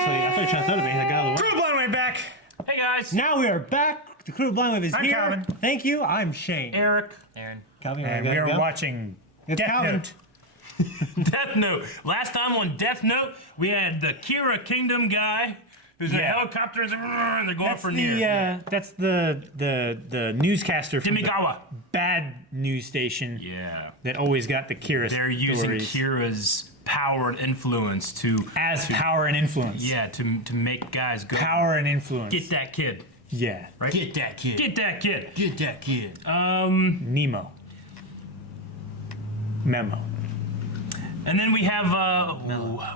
actually, I thought you were trying to throw it at me. I got out of the way. Crew Blindwave back. Hey guys. Now we are back. The Crew of Blindwave is I'm here. Calvin. Thank you. I'm Shane. Eric. Aaron. Calvin, And we are watching It's Death Calvin. Note. Death Note. Last time on Death Note, we had the Kira Kingdom guy who's in a helicopter and they're going for near. That's the newscaster from the Demigawa. bad news station Yeah. that always got the Kira They're using stories Kira's power and influence to power and influence. yeah, to make guys go Power and influence. get that kid. Yeah. Right? Get that kid. Get that kid. Get that kid. Nemo. Memo. And then we have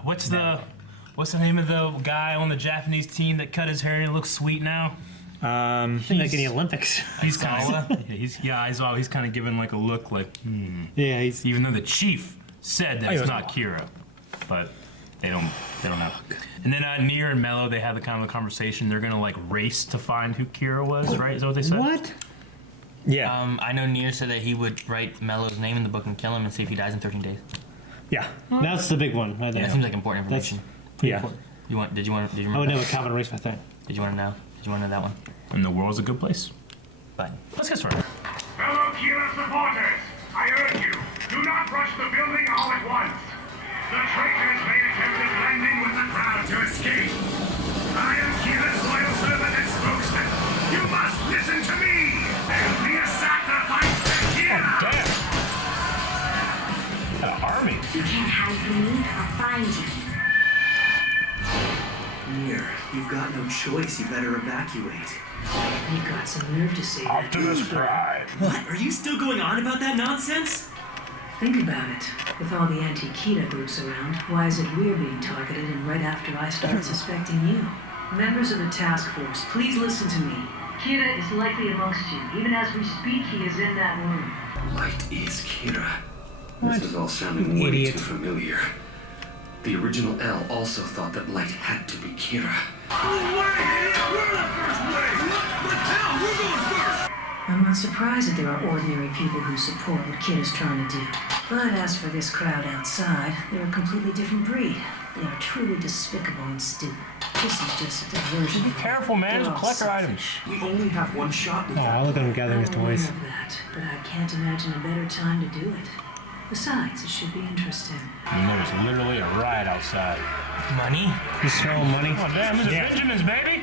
what's the name of the guy on the Japanese team that cut his hair and he looks sweet now? Like in the Olympics. He's kind of he's kind of giving like a look like Yeah, he's. even though the chief said that it's not Kira, but they don't have. And then Nier and Mello, they had the kind of a conversation. They're gonna like race to find who Kira was, right? Is that what they said? What? Yeah. I know Nier said that he would write Mello's name in the book and kill him and see if he dies in 13 days. Yeah. That's the big one. Right there. That seems like important information. Yeah. Did you I remember? would never Calvin erase my thing. Did you want to know? Did you want to know that one? And the world's a good place. But Let's get started. Fellow Kira supporters, I urge you, do not rush the building all at once. The traitors made attempted blending with the crowd to escape. I am Kira's loyal servant and spokesman. You must listen to me and be a sacrifice to Kira. Damn. An army. You can't hide from me, I'll find you. Nier, you've got no choice. You better evacuate. You've got some nerve to say that. Optimus Prime. What? Are you still going on about that nonsense? Think about it. With all the anti-Kita groups around, why is it we're being targeted and right after I start suspecting you? Members of the task force, please listen to me. Kita is likely amongst you. Even as we speak, he is in that room. Light is Kira. This is all sounding way Idiot. too familiar. The original L also thought that Light had to be Kira. I'm not surprised that there are ordinary people who support what Kita's trying to do. But as for this crowd outside, they're a completely different breed. They are truly despicable and stupid. This is just a diversion. Be careful, man. They're all Collect your items. We only have one shot with Oh, look at him gathering his I'm aware toys. of that, but I can't imagine a better time to do it. Besides, it should be interesting. And there's literally a riot outside. money? He's throwing money. Oh damn, this is Yeah. Benjamin's baby.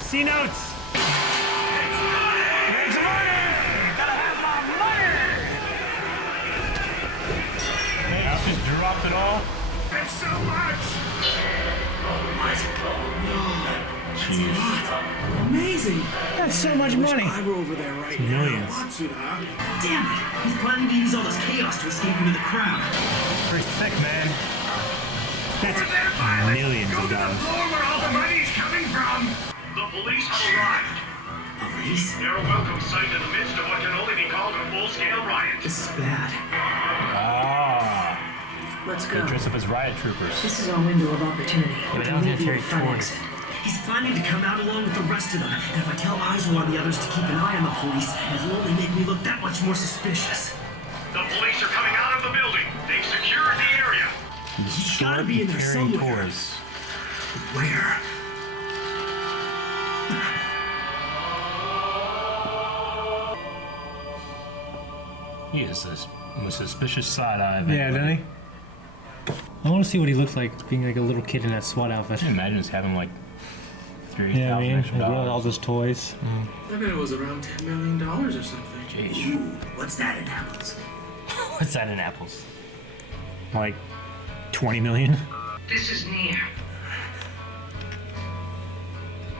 C notes. It's money. Gotta have my money. Hey, I just dropped it all. Thanks so much. Jeez. Amazing. That's so much money. I were over there right Millions. now. Watch it, huh? Damn it! He's planning to use all this chaos to escape into the crowd. Pretty thick, man. That's millions Go of to the dollars. floor where all the money's coming from. The police have arrived. Police? They're a welcome sight in the midst of what can only be called a full-scale riot. This is bad. Ah. Let's They go. dress up as riot troopers. This is our window of opportunity. but We they can don't leave have you Terry a front toys. exit. He's planning to come out along with the rest of them, and if I tell Aizawa and the others to keep an eye on the police, it will only make me look that much more suspicious. The police are coming out of the building. They've secured the area. He's gotta be in there Carrying somewhere. toys. Where? He is the most suspicious side eye. I've Yeah, ever- doesn't he? I want to see what he looks like being like a little kid in that SWAT outfit. Can you imagine just having like $30,000 Yeah, I mean, extra with all dollars? those toys. I bet it was around $10 million or something. Jeez. Ooh, what's that in apples? What's that in apples? Like 20 million. This is Nier.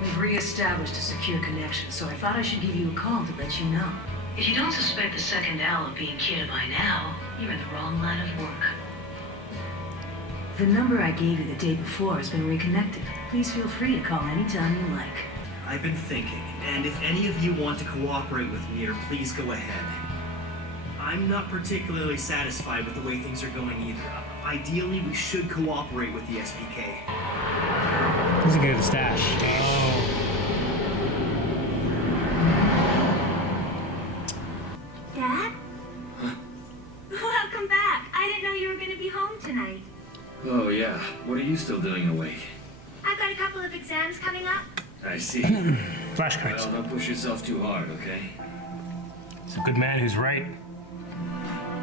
We've re-established a secure connection, so I thought I should give you a call to let you know. If you don't suspect the second owl of being Kita by now, you're in the wrong line of work. The number I gave you the day before has been reconnected. Please feel free to call anytime you like. I've been thinking, and if any of you want to cooperate with Nier, please go ahead. I'm not particularly satisfied with the way things are going either. Ideally, we should cooperate with the SPK. He's a good stash. Dad? Welcome back. I didn't know you were going to be home tonight. Oh yeah, what are you still doing awake? I've got to of exams coming up. I see. Flashcards. Well, don't push yourself too hard, okay? He's a good man who's right,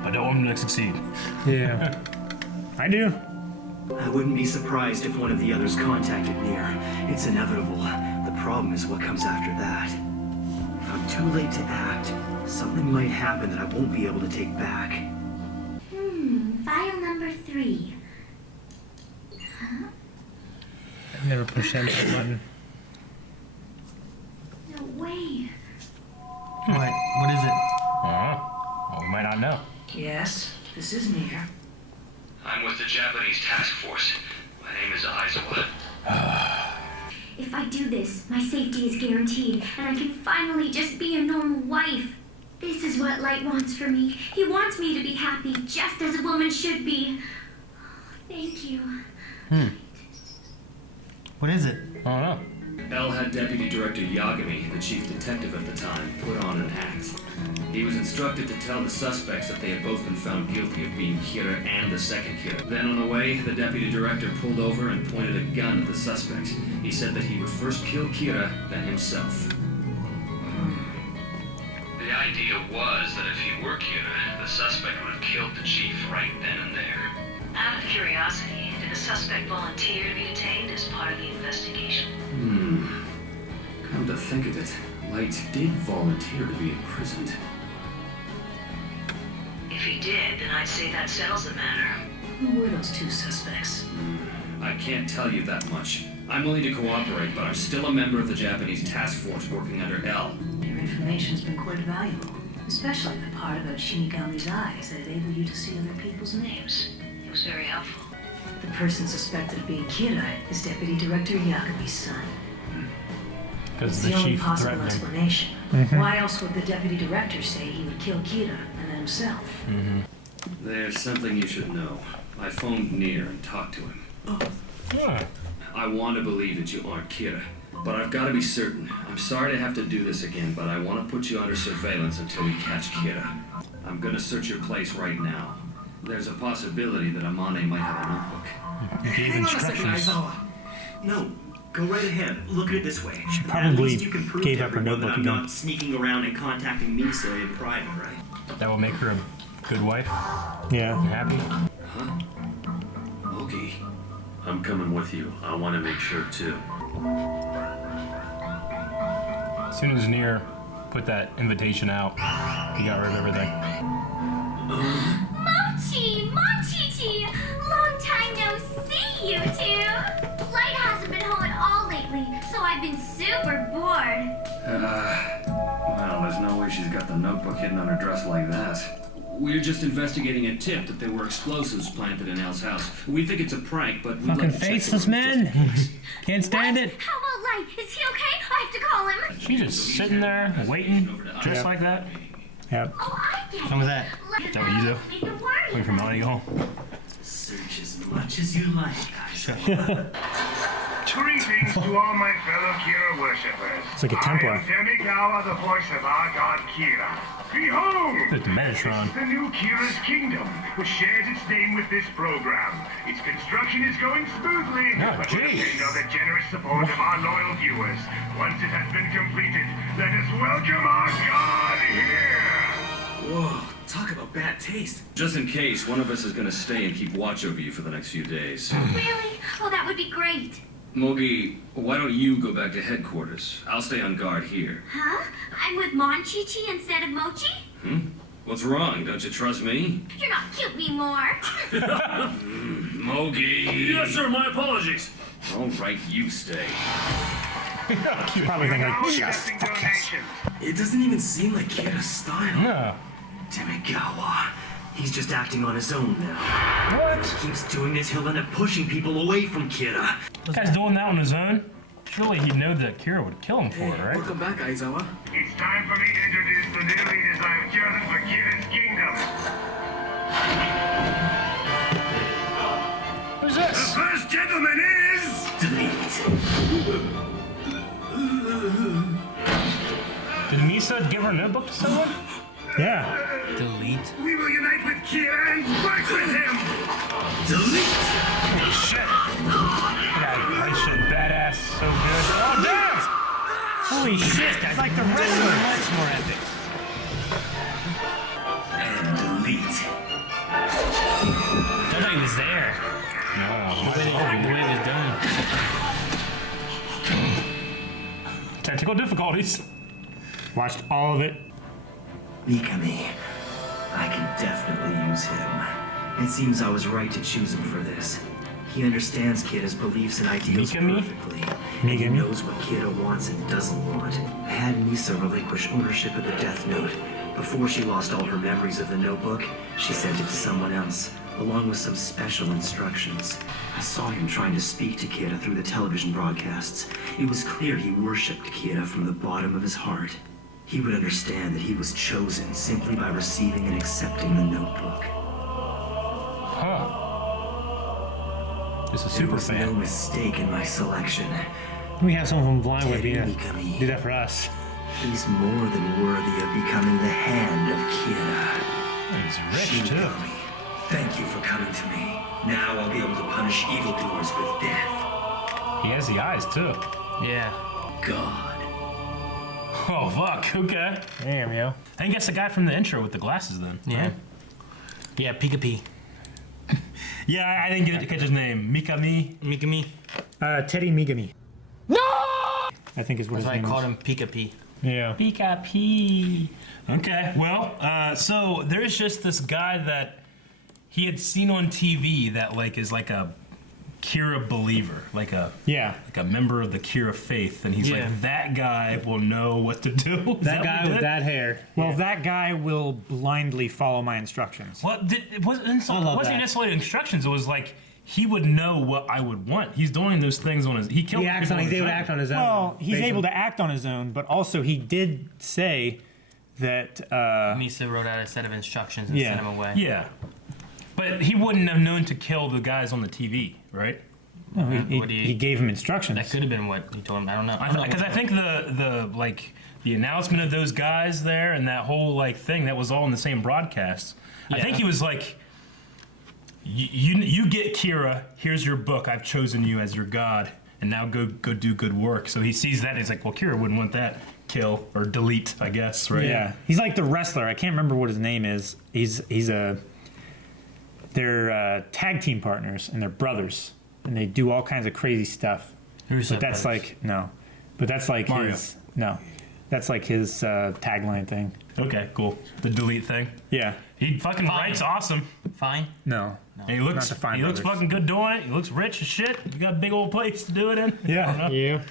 but don't want him to succeed. Yeah. I do. I wouldn't be surprised if one of the others contacted Nier. It's inevitable. The problem is what comes after that. If I'm too late to act, something might happen that I won't be able to take back. File number 3. I've never pushed that button. No way. What is it? Well, we might not know. Yes, this is Nier. I'm with the Japanese task force. My name is Aizawa. If I do this, my safety is guaranteed, and I can finally just be a normal wife. This is what Light wants for me. He wants me to be happy, just as a woman should be. Thank you. What is it? I don't know. L had Deputy Director Yagami, the chief detective at the time, put on an act. He was instructed to tell the suspects that they had both been found guilty of being Kira and the second Kira. Then on the way, the deputy director pulled over and pointed a gun at the suspects. He said that he would first kill Kira, then himself. The idea was that if he were Kira, the suspect would have killed the chief right then and there. Out of curiosity, did the suspect volunteer to be detained as part of the investigation? Come to think of it, Light did volunteer to be imprisoned. If he did, then I'd say that settles the matter. Who were those two suspects? I can't tell you that much. I'm willing to cooperate, but I'm still a member of the Japanese task force working under L. Your information's been quite valuable, especially the part about Shinigami's eyes that enabled you to see other people's names. It was very helpful. The person suspected of being Kira is Deputy Director Yagami's son. Because It's the the only chief possible threatened him. explanation. Why else would the Deputy Director say he would kill Kira and then himself? There's something you should know. I phoned Nier and talked to him. Yeah. I want to believe that you aren't Kira, but I've got to be certain. I'm sorry to have to do this again, but I want to put you under surveillance until we catch Kira. I'm going to search your place right now. There's a possibility that Amane might have a notebook. He gave instructions. No, go right ahead. Look at it this way. She At probably least you can prove gave to up her everyone that notebook I'm again. not sneaking around and contacting Misa in private, right? That will make her a good wife. Yeah. And happy. Ogie. I'm coming with you. I want to make sure too. As soon as Nier put that invitation out, he got rid of everything. Mochi! Monchi-chi! Long time no see, you two! Light hasn't been home at all lately, so I've been super bored. Well, there's no way she's got the notebook hidden on her dress like that. We're just investigating a tip that there were explosives planted in El's house. We think it's a prank, but we'd Fucking like to check faceless the room just in man. case. Can't stand it. How about Light? Is he okay? I have to call him. She's just sitting there waiting, just like that. Yep. Oh, I get Some of that. it. Is that what you do? Make it worry. Wait for Melanie to go home. Search as much as you like, guys. Greetings to all my fellow Kira worshippers. It's like a Templar. I am Demigawa, the voice of our god Kira. Behold! It's Metatron. This is the new Kira's kingdom, which shares its name with this program. Its construction is going smoothly, Oh, but with the geez. of the generous support of our loyal viewers. Once it has been completed, let us welcome our god here! Whoa, talk about bad taste. Just in case, one of us is going to stay and keep watch over you for the next few days. Really? Oh, that would be great. Mogi, why don't you go back to headquarters? I'll stay on guard here. Huh? I'm with Monchi-chi instead of Mochi? What's wrong? Don't you trust me? You're not cute anymore. Mogi! Yes, sir, my apologies. All right, you stay. You probably think Now like, yes, accepting fuck yes. donations. It doesn't even seem like Kira's style. Yeah. Demigawa. He's just acting on his own now. What? If he keeps doing this, he'll end up pushing people away from Kira. This guy's doing that on his own. Surely he'd know that Kira would kill him for it, right? Welcome back, Aizawa. It's time for me to introduce the new leaders I've chosen for Kira's kingdom. Who's The this? first gentleman is... Did Misa give her notebook to someone? Yeah. Delete. We will unite with Kira and work with him! Delete! Shit. Yeah, that shit badass. It's like the wrestler. Much more epic. And delete. I thought he was there. The way it was done. Technical difficulties. Watched all of it. Mikami. I can definitely use him. It seems I was right to choose him for this. He understands Kida's beliefs and ideals Mikami? perfectly. And he Mikami? knows what Kida wants and doesn't want. I had Misa relinquish ownership of the Death Note. Before she lost all her memories of the notebook, she sent it to someone else, along with some special instructions. I saw him trying to speak to Kida through the television broadcasts. It was clear he worshipped Kida from the bottom of his heart. He would understand that he was chosen simply by receiving and accepting the notebook. Huh. It's a There super was no fan. mistake in my selection. We have someone from Blind with Teddy you. Mikami. Do that for us. He's more than worthy of becoming the hand of Kida. He's rich too. Shinigami, thank you for coming to me. Now I'll be able to punish evildoers with death. He has the eyes too. Yeah. God. Oh fuck. Okay. Damn, yo. I think that's the guy from the intro with the glasses then. Yeah. Right? Yeah, Pika-Pee. Yeah, I didn't catch his name. Mikami. Mikami. Teddy Megami. No! I think is what That's his why I name called is. him Pika-Pee. Yeah. Pika-Pee. Okay, well, so there's just this guy that he had seen on TV that like is like a Kira believer, like a member of the Kira faith, and he's Yeah. like, that guy will know what to do. Is That what guy he with did? that hair. Well, that guy will blindly follow my instructions. Well, it wasn't I love wasn't that. necessarily instructions. It was like he would know what I would want. He's doing those things on his. He killed. He acts on. people He's able to his act own. on his own. Well, he's basically. able to act on his own, but also he did say that. Misa wrote out a set of instructions and Yeah. sent him away. Yeah, but he wouldn't have known to kill the guys on the TV, right? No, What do you- he gave him instructions. That could have been what he told him. I don't know. Because I think the like the announcement of those guys there and that whole like thing that was all in the same broadcast. I think he was like, you get Kira. Here's your book. I've chosen you as your god, and now go do good work. So he sees that and he's like, well, Kira wouldn't want that. Kill or delete, I guess, right? Yeah, he's like the wrestler. I can't remember what his name is. They're tag team partners and they're brothers, and they do all kinds of crazy stuff. Russo But that's brothers. like no, but that's like Mario. his no, that's like his tagline thing. Okay, cool. The delete thing. Yeah, He fucking Fine. writes awesome. Fine. no, And he looks Not the Fine he looks Brothers. fucking good doing it. He looks rich as shit. You got a big old place to do it in. Yeah. I don't know. Yeah.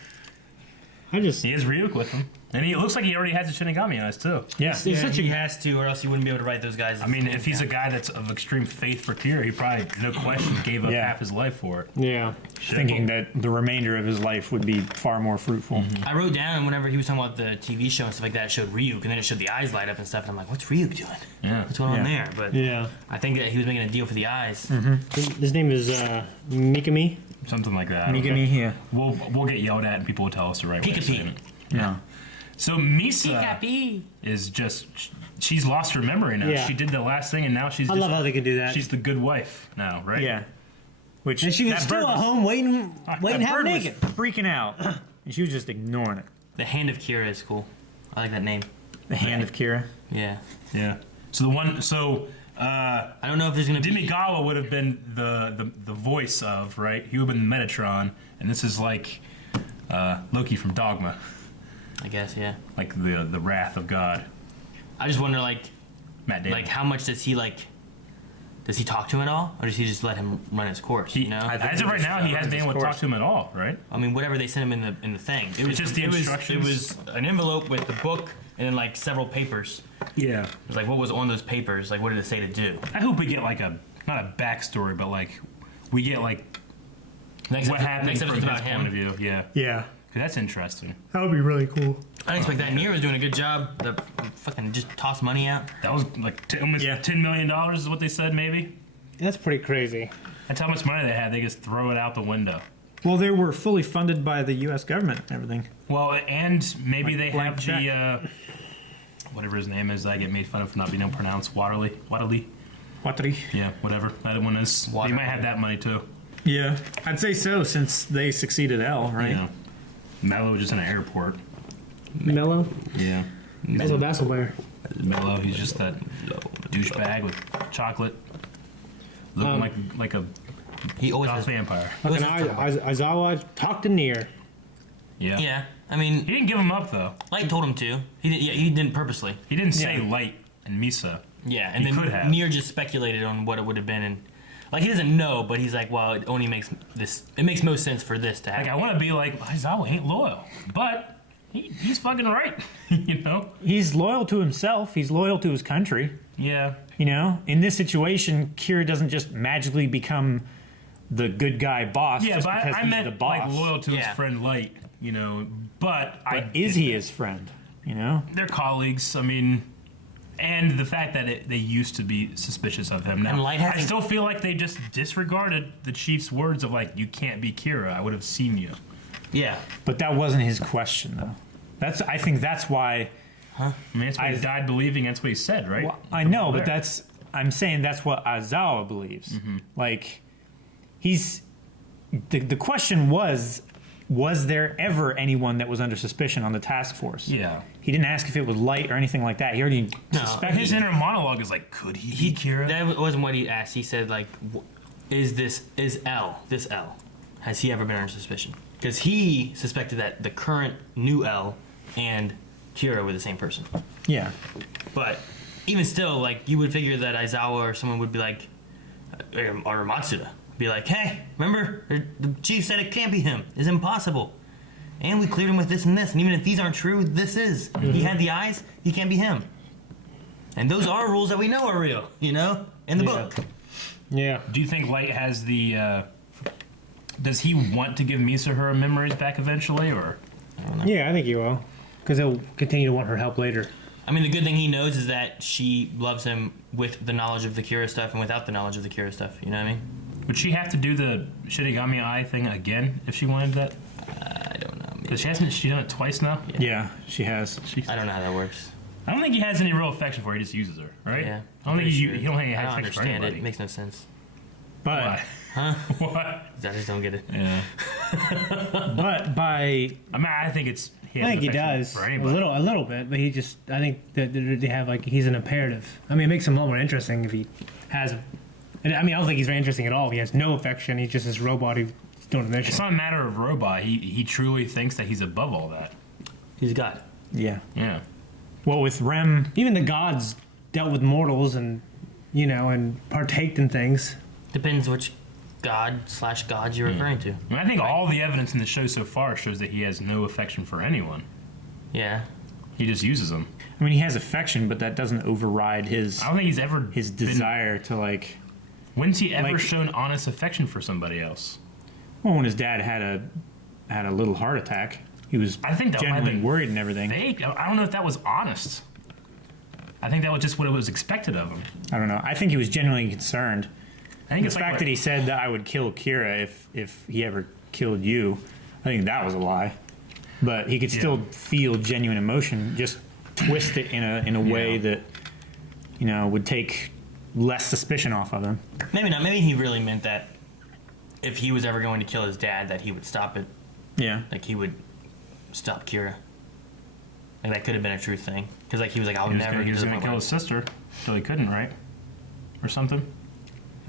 I just. He has Ryuk with him. And he looks like he already has the Shinigami eyes too. yeah. He's such he a. has to, or else he wouldn't be able to write those guys. I mean, if he's a guy that's of extreme faith for Kira, he probably, no question, gave up Yeah. half his life for it. Yeah. Thinking that the remainder of his life would be far more fruitful. I wrote down whenever he was talking about the TV show and stuff like that, it showed Ryuk, and then it showed the eyes light up and stuff, and I'm like, what's Ryuk doing? Yeah. What's going on Yeah. there? But Yeah. I think that he was making a deal for the eyes. His name is Mikami. Something like that. Megami here. We'll get yelled at and people will tell us the right way. of Pika-Pee. saying it. No. So Misa Pika-Pee. is just, she's lost her memory now. Yeah. She did the last thing and now she's I just, love how they can do that. she's the good wife now, right? Yeah. Which And she was that still bird at was- home waiting that half bird was naked. freaking out, and she was just ignoring it. The Hand of Kira is cool. I like that name. The hand of Kira. Yeah. Yeah. So I don't know if there's gonna be. Demigawa would have been the voice of, right? He would have been Metatron, and this is like Loki from Dogma, I guess, yeah. like the wrath of God. I just wonder, like Matt Damon. how much does he like? Does he talk to him at all, or does he just let him run his course? You know. As of right now, he hasn't been able to talk to him at all, right? I mean, whatever they sent him in the thing. It was just the instructions? It was an envelope with the book and then like several papers. Yeah. It was like, what was on those papers? Like, what did it say to do? I hope we get like not a backstory, but like we get like Next what happened next from episode's his about point of him. view. Yeah. Yeah. 'Cause that's interesting. That would be really cool. I didn't expect that. Nier was doing a good job. The fucking just toss money out. That was like almost Yeah. $10 million is what they said, maybe. That's pretty crazy. That's how much money they had. They just throw it out the window. Well, they were fully funded by the U.S. government and everything. Well, and maybe Like they blank have the whatever his name is. I get made fun of for not being able to pronounce Waterly. Watari. Yeah, whatever that one is. They Waterly. might have that money too. Yeah, I'd say so since they succeeded L, right? Yeah. Mallow was just in an airport. Mellow. Yeah. That's a basketball player. Mellow. He's just that douchebag with chocolate, looking like a He always goth has. vampire. Fucking Aizawa talked in the ear. Yeah. Yeah, I mean, He didn't give him up though. Light told him to. He didn't purposely. He didn't say Yeah. Light and Misa. Yeah, and He then could have. Nier just speculated on what it would have been, and like he doesn't know, but he's like, well, it only makes this. It makes most sense for this to happen. Like I want to be like Aizawa ain't loyal, but he's fucking right. You know. He's loyal to himself. He's loyal to his country. Yeah. You know, in this situation, Kira doesn't just magically become the good guy boss Yeah, just but because I he's meant the boss. like loyal to his Yeah. friend Light. You know, but Is he his friend? You know? They're colleagues. I mean, and the fact that they used to be suspicious of him. Now, And Light I hasn't- still feel like they just disregarded the chief's words of like, "You can't be Kira. I would have seen you." Yeah, But that wasn't his question, though. I think that's why. I mean, that's what he died believing. That's what he said, right? Well, I know, There. but I'm saying that's what Aizawa believes. Like, the question was there ever anyone that was under suspicion on the task force? Yeah. He didn't ask if it was Light or anything like that. He already suspected. His inner monologue is like, "Could he be Kira?" that wasn't what he asked. He said like, is L has he ever been under suspicion? Because he suspected that the current new L and Kira were the same person. Yeah. But even still, like you would figure that Aizawa or someone would be like, or Matsuda, be like, hey, remember the chief said it can't be him. It's impossible. And we cleared him with this and this. And even if these aren't true, this is. He had the eyes. He can't be him. And those are rules that we know are real. You know, in the book. Yeah. Do you think Light has the? Does he want to give Misa her memories back eventually, or? Yeah, I think he will. Because he'll continue to want her help later. I mean, the good thing he knows is that she loves him with the knowledge of the Kira stuff and without the knowledge of the Kira stuff. You know what I mean? Would she have to do the Shinigami Eye thing again if she wanted that? I don't know. Because she done it twice now. Yeah, she has. I don't know how that works. I don't think he has any real affection for her. He just uses her, right? Yeah. I don't think he Pretty don't think he I has don't affection for understand it. anybody. It makes no sense. But Why? Huh? What? I just don't get it. Yeah. but by I mean, I think it's. I think he does a little bit, but I think that they have like he's an imperative. I mean, it makes him a lot more interesting if he has. I mean, I don't think he's very interesting at all. He has no affection. He's just this robot who's doing a mission. It's not a matter of robot. He truly thinks that he's above all that. He's a god. yeah. Yeah. Well, with Rem, Even the gods dealt with mortals and and partaked in things. Depends which god/gods you're referring to. I mean, I think all the evidence in the show so far shows that he has no affection for anyone. Yeah. He just uses them. I mean, he has affection, but that doesn't override his I don't think he's ever his desire to like. When's he ever like- shown honest affection for somebody else? Well, when his dad had a little heart attack, he was I think that might have genuinely been worried and everything. fake. I don't know if that was honest. I think that was just what it was expected of him. I don't know. I think he was genuinely concerned. I think The it's fact like that he said that I would kill Kira if he ever killed you, I think that was a lie. But he could still feel genuine emotion. Just twist it in a way that would take less suspicion off of him. Maybe not. Maybe he really meant that if he was ever going to kill his dad, that he would stop it. Yeah. Like he would stop Kira. Like that could have been a true thing. Because like he was like, I'll he was never gonna, he get was to the going to point kill where his sister until he couldn't, right? Or something.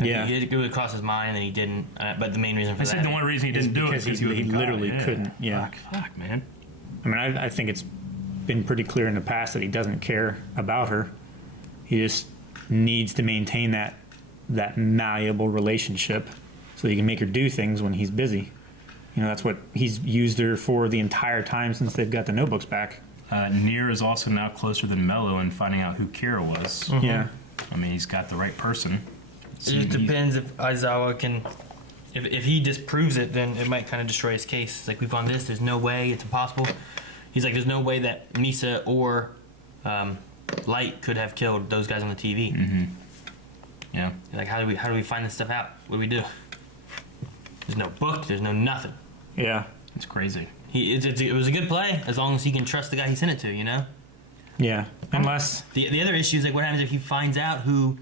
Yeah. It would cross his mind and he didn't. But the main reason for I that. said the one reason he is didn't do it because is he was a god. literally couldn't. Yeah. Fuck, man. I mean, I think it's been pretty clear in the past that he doesn't care about her. He just needs to maintain that malleable relationship so he can make her do things when he's busy. That's what he's used her for the entire time since they've got the notebooks back. Nier is also now closer than Mello in finding out who Kira was. Yeah. I mean, he's got the right person. It just depends if Aizawa can. If he disproves it, then it might kind of destroy his case. It's like, we've gone this, there's no way, it's impossible. He's like, there's no way that Misa or Light could have killed those guys on the TV. Mm-hmm. Yeah. Like, how do we find this stuff out? What do we do? There's no book, there's no nothing. Yeah. It's crazy. It was a good play, as long as he can trust the guy he sent it to, Yeah. Unless The other issue is like, what happens if he finds out who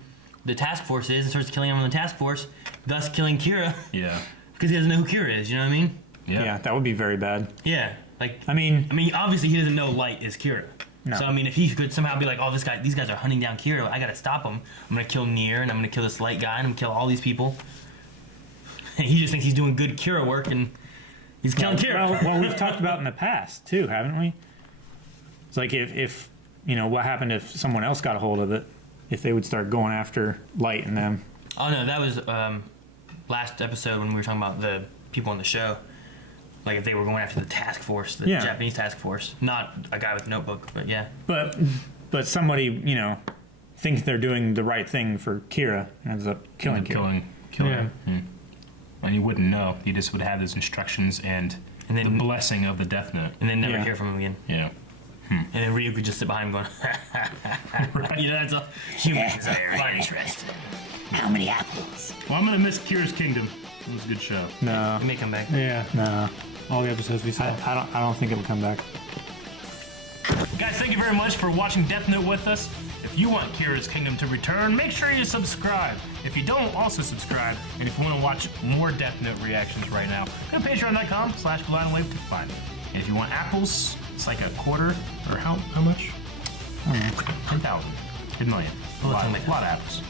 the task force is and starts killing everyone on the task force, thus killing Kira Yeah. because he doesn't know who Kira is. You know what I mean? yeah, that would be very bad. Yeah. Like, I mean, obviously he doesn't know Light is Kira. No. So I mean, if he could somehow be like, oh, these guys are hunting down Kira, I gotta stop them. I'm gonna kill Nier, and I'm gonna kill this Light guy, and I'm gonna kill all these people. And he just thinks he's doing good Kira work, and he's killing Kira. well, we've talked about in the past too, haven't we? It's like if what happened if someone else got a hold of it, if they would start going after Light and them. Oh no, that was last episode when we were talking about the people on the show. Like if they were going after the task force, the Japanese task force, not a guy with a notebook, but yeah. But somebody thinks they're doing the right thing for Kira and ends up killing Kira. Killing. Yeah. And you wouldn't know. You just would have his instructions and then the blessing of the Death Note. And then never hear from him again. Yeah. And then Ryu could just sit behind him going, right. That's all. Humans are very interesting. How many apples? Well, I'm going to miss Kira's Kingdom. It was a good show. No. He may come back. Yeah. No. All the episodes we saw. I don't think it'll come back. Guys, thank you very much for watching Death Note with us. If you want Kira's Kingdom to return, make sure you subscribe. If you don't, also subscribe. And if you want to watch more Death Note reactions right now, go to patreon.com/BlindWave to find it. And if you want apples, it's like a quarter, or how much? 10,000. 10 million. A lot of apples.